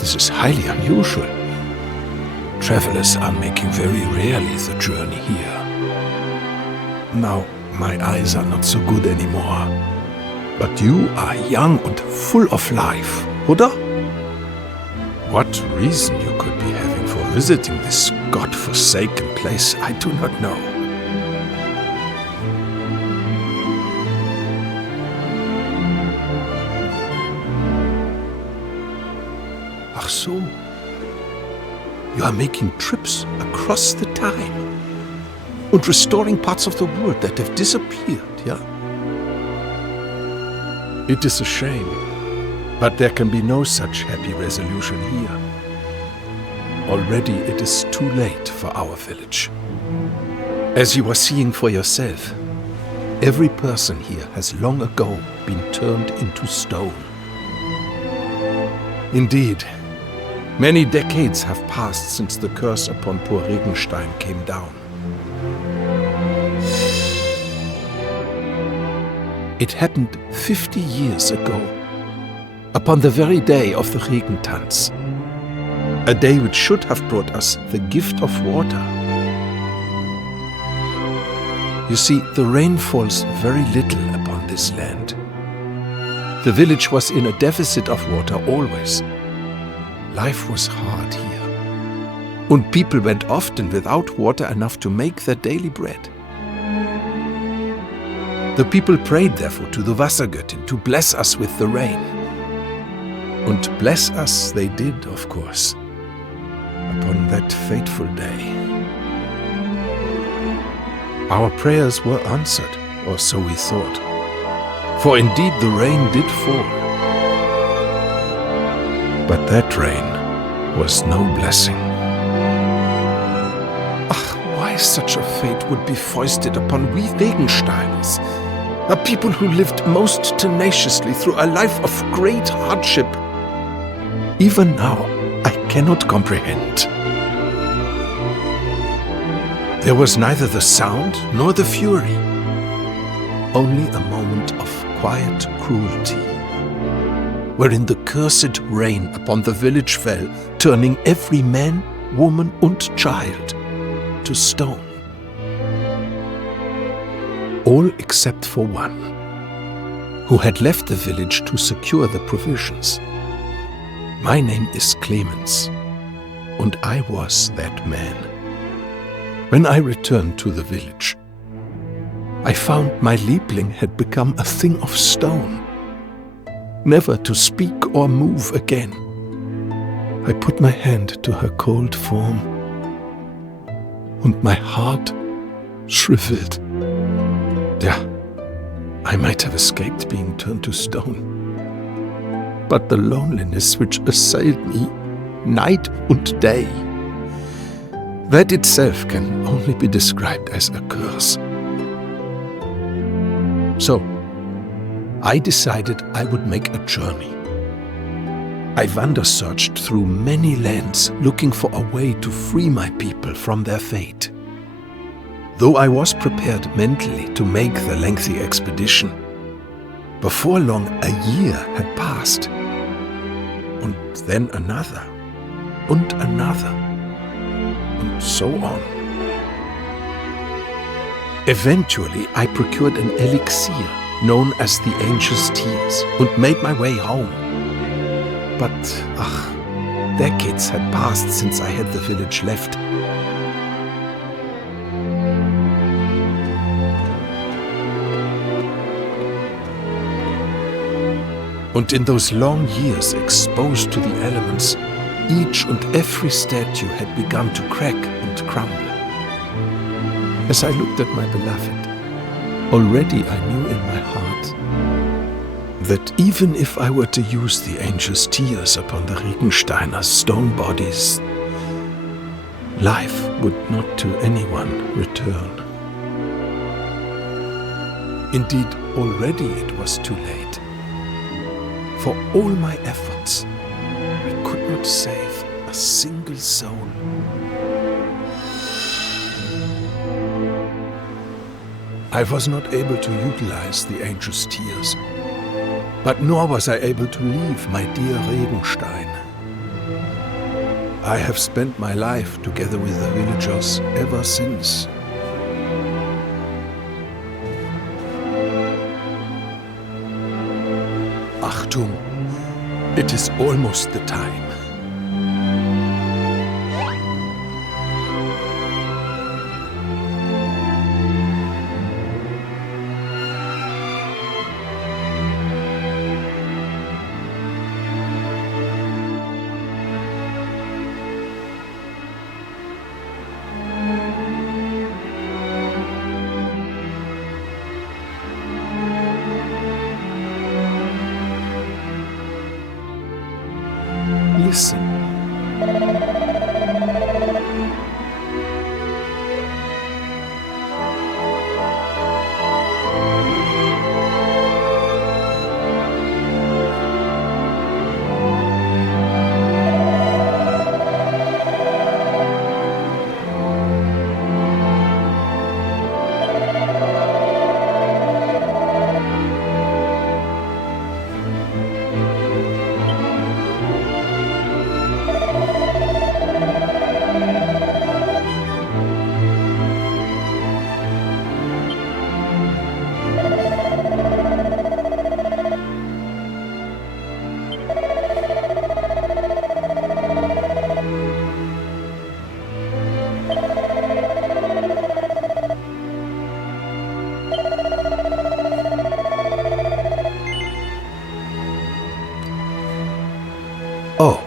This is highly unusual. Travelers are making very rarely the journey here. Now, my eyes are not so good anymore. But you are young and full of life, oder? What reason you could be having for visiting this god-forsaken place, I do not know. Ach so. You are making trips across the time and restoring parts of the world that have disappeared, yeah? It is a shame, but there can be no such happy resolution here. Already it is too late for our village. As you are seeing for yourself, every person here has long ago been turned into stone. Indeed, many decades have passed since the curse upon poor Regenstein came down. It happened 50 years ago, upon the very day of the Regentanz, a day which should have brought us the gift of water. You see, the rain falls very little upon this land. The village was in a deficit of water always. Life was hard here, and people went often without water enough to make their daily bread. The people prayed therefore to the Wassergöttin to bless us with the rain. And bless us they did, of course, upon that fateful day. Our prayers were answered, or so we thought, for indeed the rain did fall. But that rain was no blessing. Ach, why such a fate would be foisted upon we Regensteiners, a people who lived most tenaciously through a life of great hardship. Even now, I cannot comprehend. There was neither the sound nor the fury, only a moment of quiet cruelty, wherein the cursed rain upon the village fell, turning every man, woman and child to stone. All except for one, who had left the village to secure the provisions. My name is Clemens, and I was that man. When I returned to the village, I found my Liebling had become a thing of stone, never to speak or move again. I put my hand to her cold form, and my heart shriveled. Yeah, I might have escaped being turned to stone. But the loneliness which assailed me night and day, that itself can only be described as a curse. So, I decided I would make a journey. I wander-searched through many lands looking for a way to free my people from their fate. Though I was prepared mentally to make the lengthy expedition, before long a year had passed, and then another, and another, and so on. Eventually I procured an elixir known as the Angel's Tears and made my way home. But, decades had passed since I had the village left. And in those long years exposed to the elements, each and every statue had begun to crack and crumble. As I looked at my beloved, already I knew in my heart that even if I were to use the Angel's Tears upon the Regensteiner stone bodies, life would not to anyone return. Indeed, already it was too late. For all my efforts, I could not save a single soul. I was not able to utilize the Angel's Tears, but nor was I able to leave my dear Regenstein. I have spent my life together with the villagers ever since. Achtung! It is almost the time. Listen. Oh.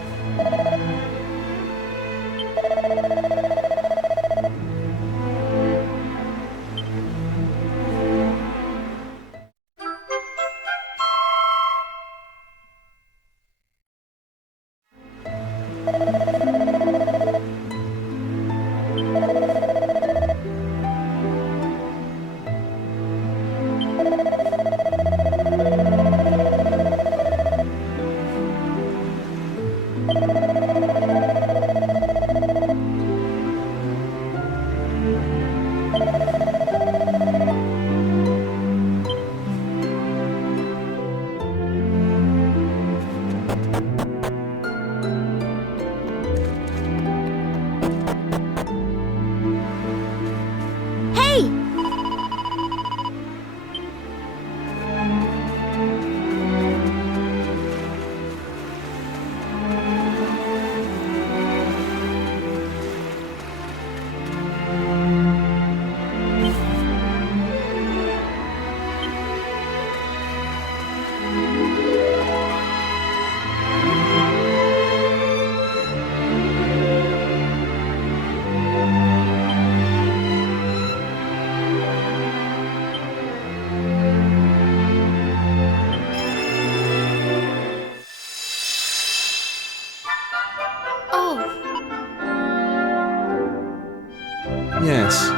Yes.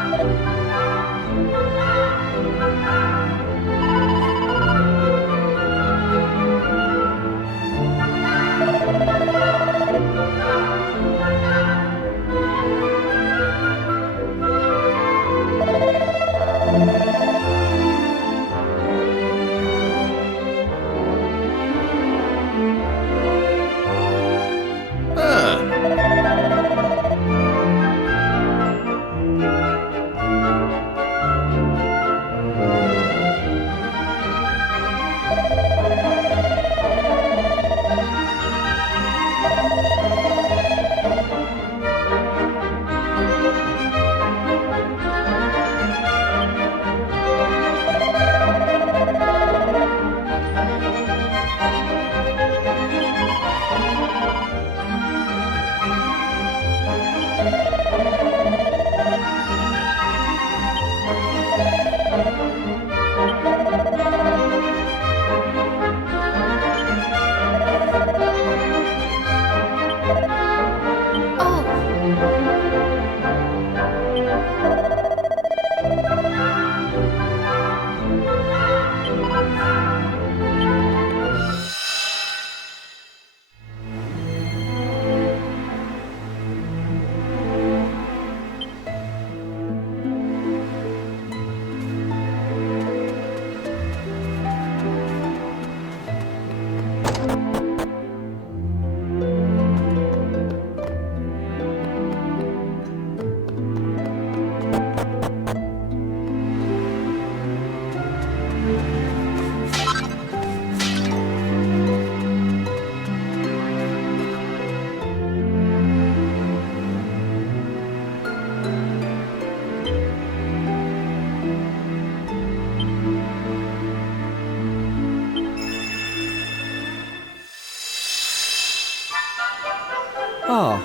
Ah.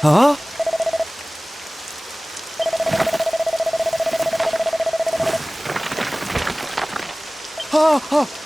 Huh? Ah, ah.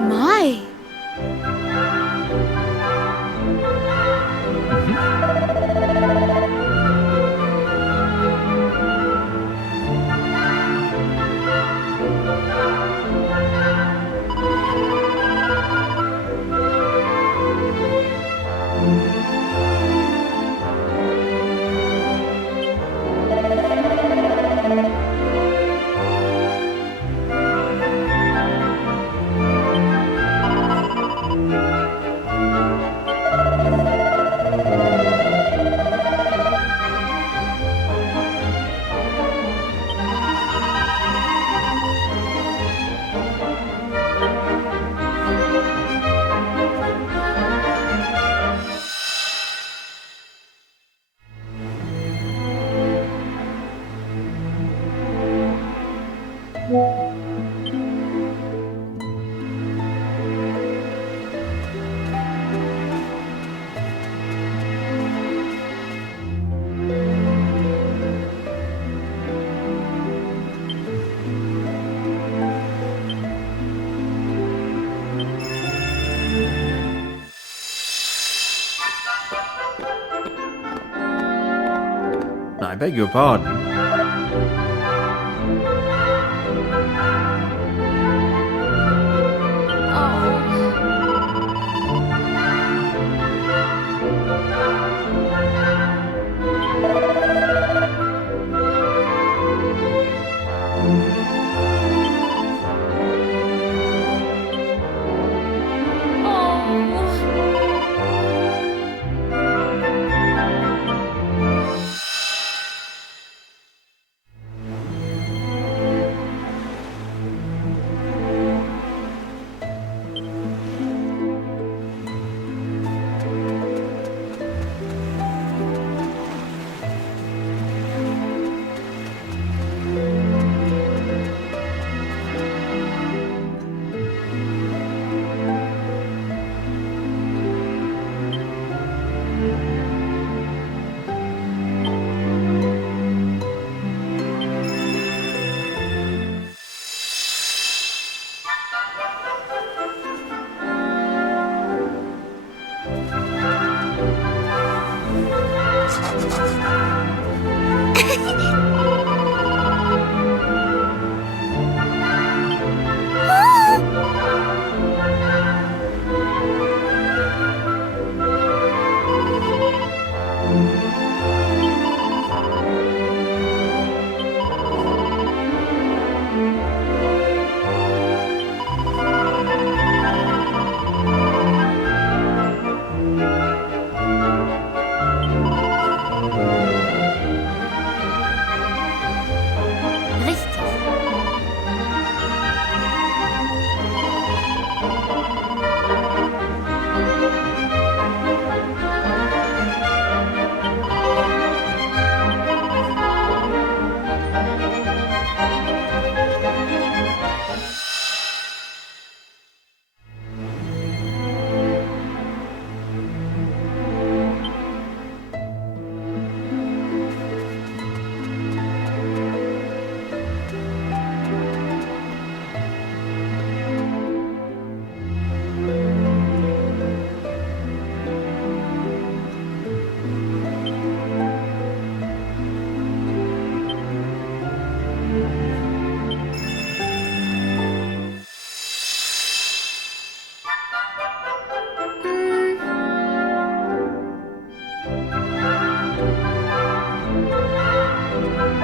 My. I beg your pardon.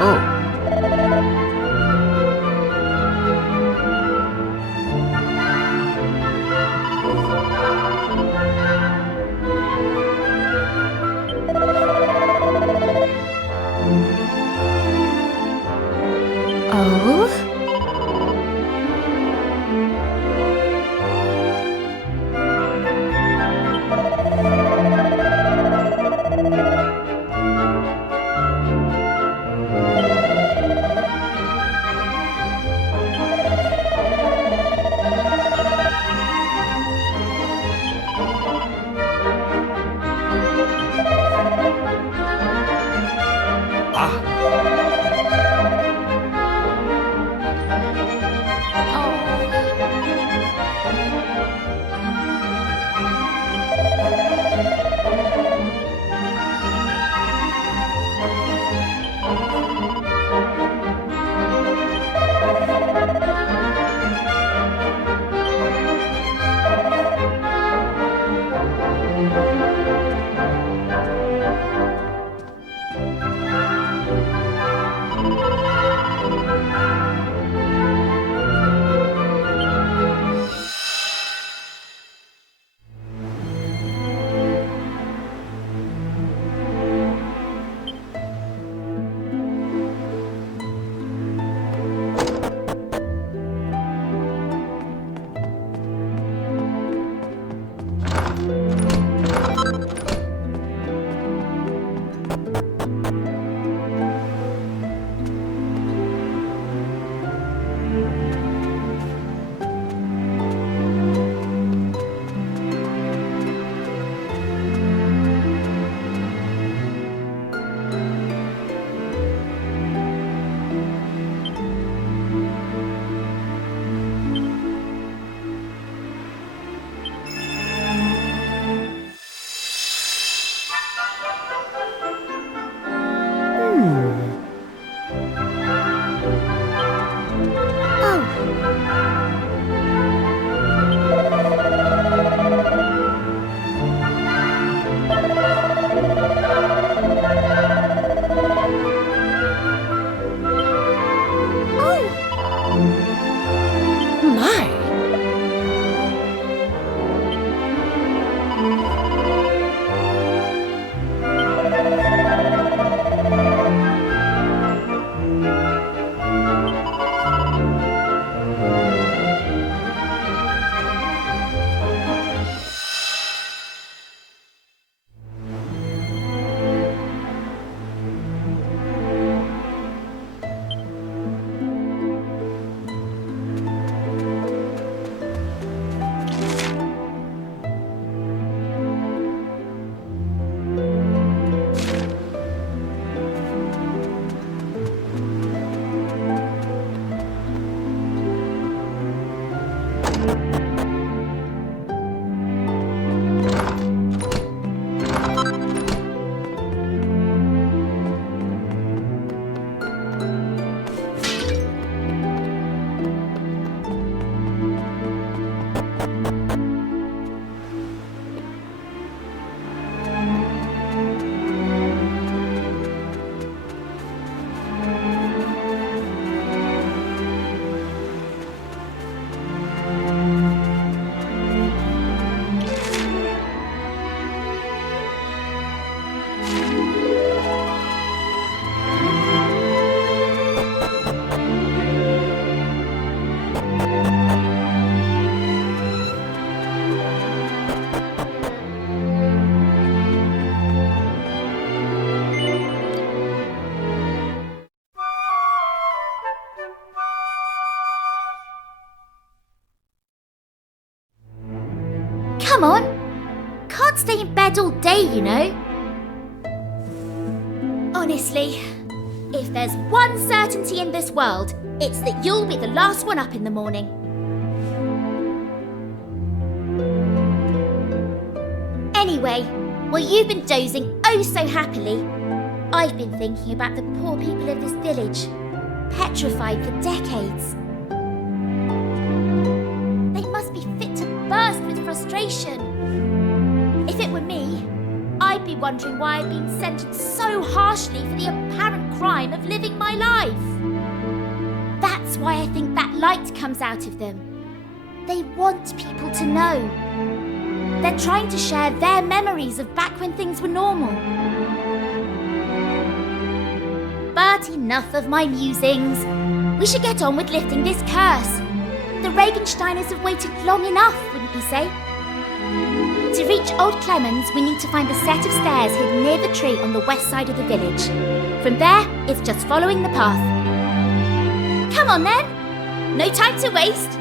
Oh. Oh? Come on! Can't stay in bed all day, you know. Honestly, if there's one certainty in this world, it's that you'll be the last one up in the morning. Anyway, while you've been dozing oh so happily, I've been thinking about the poor people of this village, petrified for decades. They must be fit to burst with frustration. If it were me, I'd be wondering why I've been sentenced so harshly for the apparent crime of living my life. That's why I think that light comes out of them. They want people to know. They're trying to share their memories of back when things were normal. But enough of my musings. We should get on with lifting this curse. The Regensteiners have waited long enough, wouldn't you say? To reach Old Clemens, we need to find the set of stairs hidden near the tree on the west side of the village. From there, it's just following the path. Come on then! No time to waste!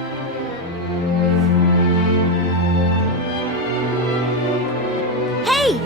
Hey!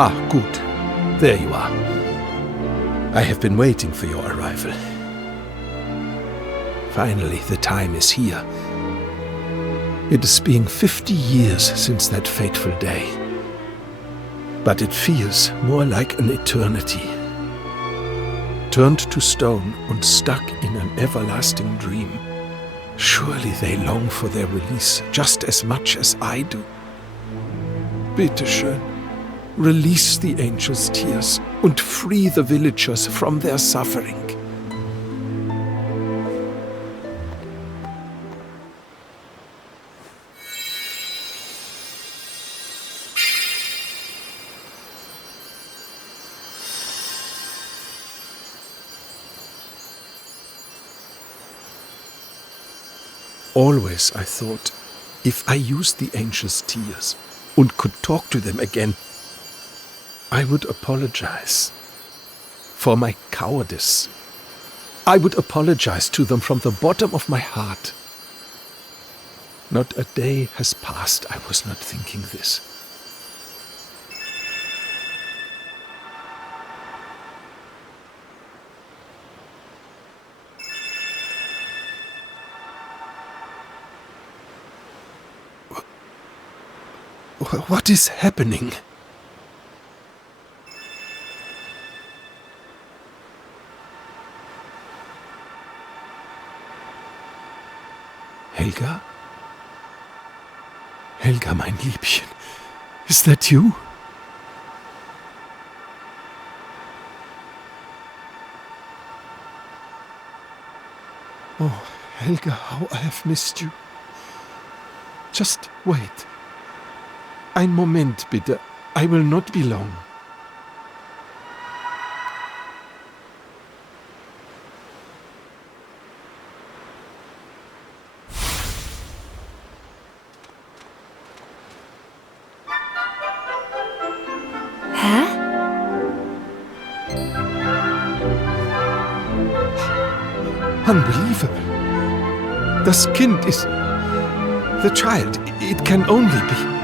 Ah, good. There you are. I have been waiting for your arrival. Finally, the time is here. It is being 50 years since that fateful day. But it feels more like an eternity. Turned to stone and stuck in an everlasting dream. Surely they long for their release just as much as I do. Bitte schön. Release the angel's tears and free the villagers from their suffering. Always I thought, if I used the angel's tears and could talk to them again, I would apologize for my cowardice. I would apologize to them from the bottom of my heart. Not a day has passed I was not thinking this. What is happening? Helga? Helga, mein Liebchen. Is that you? Oh, Helga, how I have missed you. Just wait. Ein Moment, bitte. I will not be long. Unbelievable. Das Kind ist... The child. It can only be...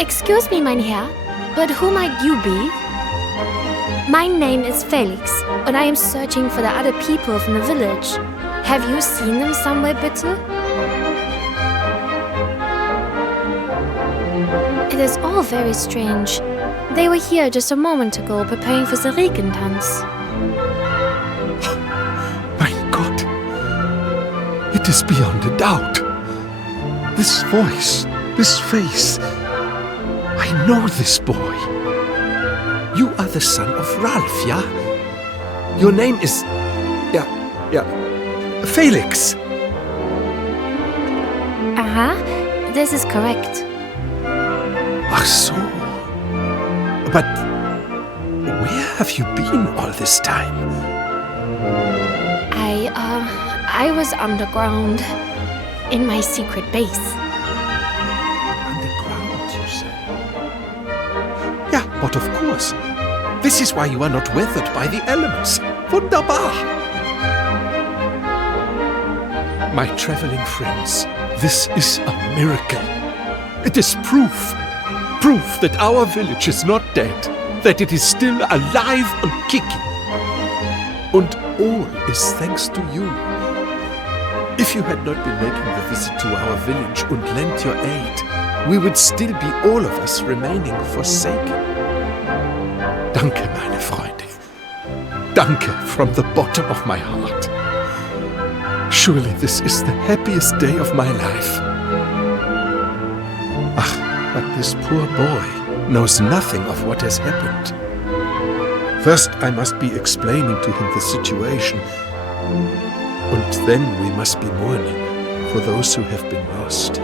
Excuse me, mein Herr, but who might you be? My name is Felix, and I am searching for the other people from the village. Have you seen them somewhere, bitte? It is all very strange. They were here just a moment ago preparing for the Regentanz. Mein Gott! It is beyond a doubt. This voice, this face... I know this boy. You are the son of Ralph, yeah? Your name is... Yeah, Felix. Aha, this is correct. Ach so. But where have you been all this time? I was underground in my secret base. Underground, you say? Yeah, but of course. This is why you are not weathered by the elements. Wunderbar! My traveling friends, this is a miracle. It is proof that our village is not dead, that it is still alive and kicking. And all is thanks to you. If you had not been making the visit to our village and lent your aid, we would still be all of us remaining forsaken. Danke, meine Freunde. Danke from the bottom of my heart. Surely this is the happiest day of my life. Ach, but this poor boy knows nothing of what has happened. First, I must be explaining to him the situation, and then we must be mourning for those who have been lost.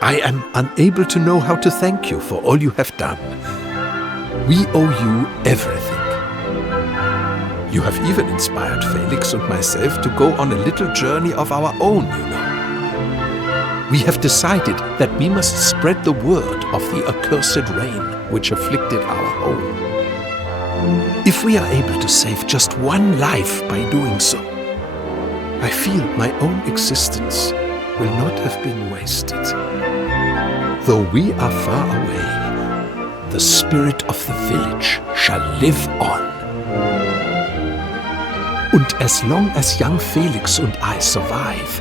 I am unable to know how to thank you for all you have done. We owe you everything. You have even inspired Felix and myself to go on a little journey of our own, you know. We have decided that we must spread the word of the accursed rain which afflicted our home. If we are able to save just one life by doing so, I feel my own existence will not have been wasted. Though we are far away, the spirit of the village shall live on. And as long as young Felix and I survive,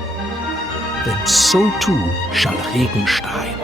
then so too shall Regenstein.